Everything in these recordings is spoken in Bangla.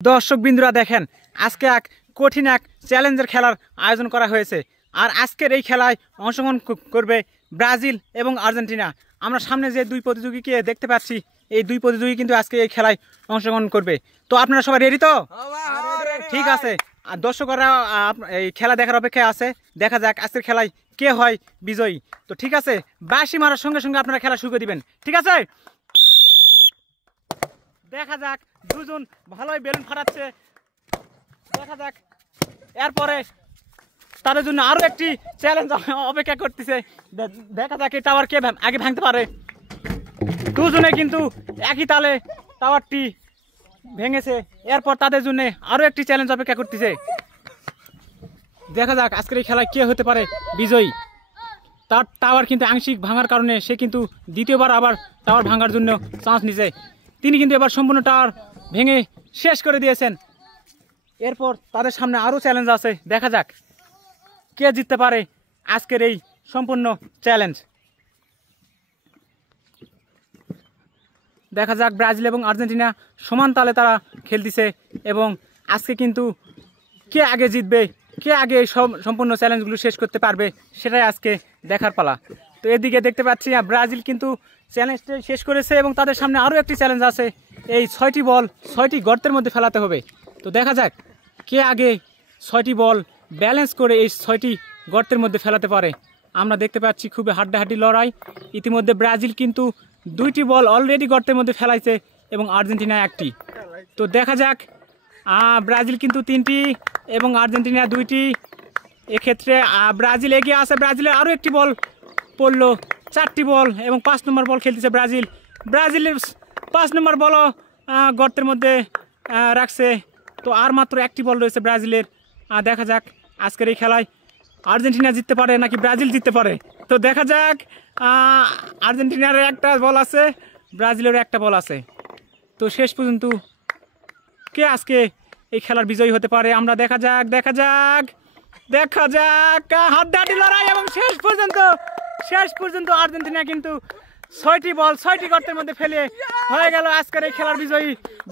দর্শক বিন্দুরা দেখেন আজকে এক কঠিন এক চ্যালেঞ্জের খেলার আয়োজন করা হয়েছে। আর আজকের এই খেলায় অংশগ্রহণ করবে ব্রাজিল এবং আর্জেন্টিনা। আমরা সামনে যে দুই প্রতিযোগীকে দেখতে পাচ্ছি, এই দুই প্রতিযোগী কিন্তু আজকে এই খেলায় অংশগ্রহণ করবে। তো আপনারা সবাই রেডি তো? ঠিক আছে। আর দর্শকরা এই খেলা দেখার অপেক্ষায় আছে। দেখা যাক আজকের খেলায় কে হয় বিজয়ী। তো ঠিক আছে, বাঁশি মারার সঙ্গে সঙ্গে আপনারা খেলা শুরু করে দিবেন, ঠিক আছে? দেখা যাক, দুজন ভালোই বেলুন ফাটাচ্ছে। দেখা যাক এরপরে তাদের জন্য আরো একটি চ্যালেঞ্জ অপেক্ষা করতেছে। দেখা যাক এই টাওয়ার কে আগে ভাঙতে পারে। দুজনে কিন্তু একই তালে টাওয়ারটি ভেঙেছে। এরপর তাদের জন্য আরো একটি চ্যালেঞ্জ অপেক্ষা করতেছে। দেখা যাক আজকের এই খেলায় কে হতে পারে বিজয়ী। তার টাওয়ার কিন্তু আংশিক ভাঙার কারণে সে কিন্তু দ্বিতীয়বার আবার টাওয়ার ভাঙার জন্য চান্স নিছে। তিনি কিন্তু এবার সম্পূর্ণ টাওয়ার ভেঙে শেষ করে দিয়েছেন। এরপর তাদের সামনে আরও চ্যালেঞ্জ আছে। দেখা যাক কে জিততে পারে আজকের এই সম্পূর্ণ চ্যালেঞ্জ। দেখা যাক ব্রাজিল এবং আর্জেন্টিনা সমান তালে তারা খেলতেছে এবং আজকে কিন্তু কে আগে জিতবে, কে আগে এই সম্পূর্ণ চ্যালেঞ্জগুলো শেষ করতে পারবে, সেটাই আজকে দেখার পালা। তো এদিকে দেখতে পাচ্ছি ব্রাজিল কিন্তু চ্যালেঞ্জটা শেষ করেছে এবং তাদের সামনে আরও একটি চ্যালেঞ্জ আছে। এই 6টি বল 6টি গর্তের মধ্যে ফেলাতে হবে। তো দেখা যাক কে আগে 6টি বল ব্যালেন্স করে এই 6টি গর্তের মধ্যে ফেলাতে পারে। আমরা দেখতে পাচ্ছি খুবই হাড্ডাহাড্ডি লড়াই। ইতিমধ্যে ব্রাজিল কিন্তু 2টি বল অলরেডি গর্তের মধ্যে ফেলাইছে এবং আর্জেন্টিনা 1টি। তো দেখা যাক ব্রাজিল কিন্তু 3টি এবং আর্জেন্টিনা 2টি। এক্ষেত্রে ব্রাজিল এগিয়ে আছে। ব্রাজিলের আরও একটি বল পড়লো, 4টি বল এবং 5 নম্বর বল খেলতেছে ব্রাজিল। ব্রাজিলের 5 নম্বর বলও গর্তের মধ্যে রাখছে। তো আর মাত্র 1টি বল রয়েছে ব্রাজিলের। দেখা যাক আজকের এই খেলায় আর্জেন্টিনা জিততে পারে নাকি ব্রাজিল জিততে পারে। তো দেখা যাক আর্জেন্টিনার একটা বল আছে, ব্রাজিলেরও একটা বল আছে। তো শেষ পর্যন্ত কে আজকে এই খেলার বিজয়ী হতে পারে আমরা দেখা যাক। দেখা যাক দেখা যাক হাড্ডাহাড্ডি লড়াই এবং শেষ পর্যন্ত আর্জেন্টিনা কিন্তু 6টি বল 6টি গর্তের মধ্যে ফেলে হয়ে গেল আজকের এই খেলার বিজয়ী।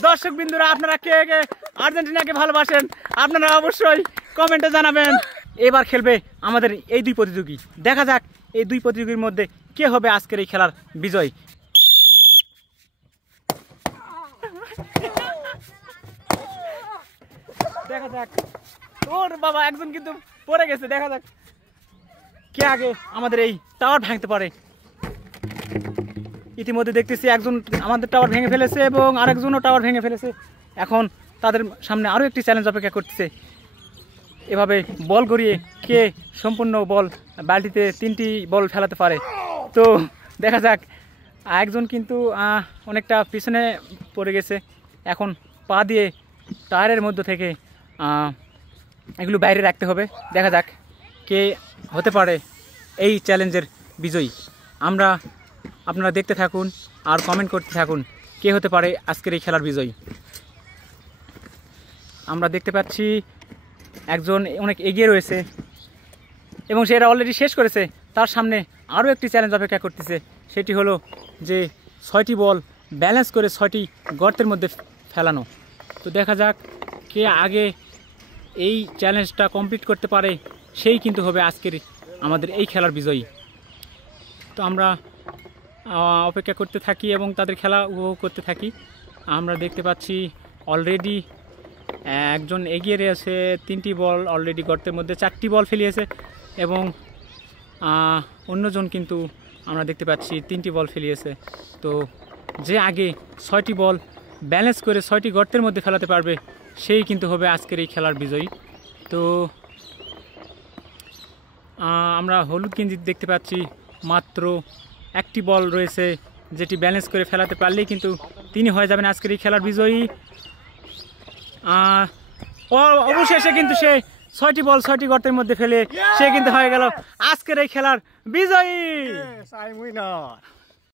দর্শক বিন্দুরা আপনারা কে কে আর্জেন্টিনাকে ভালোবাসেন আপনারা অবশ্যই কমেন্টে জানাবেন। এবার খেলবে আমাদের এই দুই প্রতিযোগী। দেখা যাক এই দুই প্রতিযোগীর মধ্যে কে হবে আজকের এই খেলার বিজয়ী। দেখা যাক ওর বাবা একজন কিন্তু পড়ে গেছে। দেখা যাক কে আগে আমাদের এই টাওয়ার ভাঙতে পারে। ইতিমধ্যে দেখতেছি একজন আমাদের টাওয়ার ভেঙে ফেলেছে এবং আরেকজনও টাওয়ার ভেঙে ফেলেছে। এখন তাদের সামনে আরও একটি চ্যালেঞ্জ অপেক্ষা করতেছে। এভাবে বল গড়িয়ে কে সম্পূর্ণ বল বালতিতে 3টি বল ফেলাতে পারে। তো দেখা যাক একজন কিন্তু অনেকটা পিছনে পড়ে গেছে। এখন পা দিয়ে টায়ারের মধ্য থেকে এগুলো বাইরে রাখতে হবে। দেখা যাক কে হতে পারে এই চ্যালেঞ্জের বিজয়ী। আপনারা দেখতে থাকুন আর কমেন্ট করতে থাকুন কে হতে পারে আজকের এই খেলার বিজয়ী। আমরা দেখতে পাচ্ছি একজন অনেক এগিয়ে রয়েছে এবং সে এটা অলরেডি শেষ করেছে। তার সামনে আরও একটি চ্যালেঞ্জ অপেক্ষা করতেছে। সেটি হলো যে 6টি বল ব্যালেন্স করে 6টি গর্তের মধ্যে ফেলানো। তো দেখা যাক কে আগে এই চ্যালেঞ্জটা কমপ্লিট করতে পারে, সেই কিন্তু হবে আজকের আমাদের এই খেলার বিজয়ী। তো আমরা অপেক্ষা করতে থাকি এবং তাদের খেলা উপভোগ করতে থাকি। আমরা দেখতে পাচ্ছি অলরেডি একজন এগিয়ে রয়েছে। 3টি বল অলরেডি গর্তের মধ্যে 4টি বল ফেলিয়েছে এবং অন্যজন কিন্তু আমরা দেখতে পাচ্ছি 3টি বল ফেলিয়েছে। তো যে আগে 6টি বল ব্যালেন্স করে 6টি গর্তের মধ্যে ফেলাতে পারবে, সেই কিন্তু হবে আজকের এই খেলার বিজয়ী। তো আমরা হলুদ গেঞ্জি দেখতে পাচ্ছি মাত্র 1টি বল রয়েছে, যেটি ব্যালেন্স করে ফেলাতে পারলেই কিন্তু তিনি হয়ে যাবেন আজকের এই খেলার বিজয়ী। অবশেষে কিন্তু সে 6টি বল 6টি গর্তের মধ্যে ফেলে সে কিন্তু হয়ে গেল আজকের এই খেলার বিজয়ী।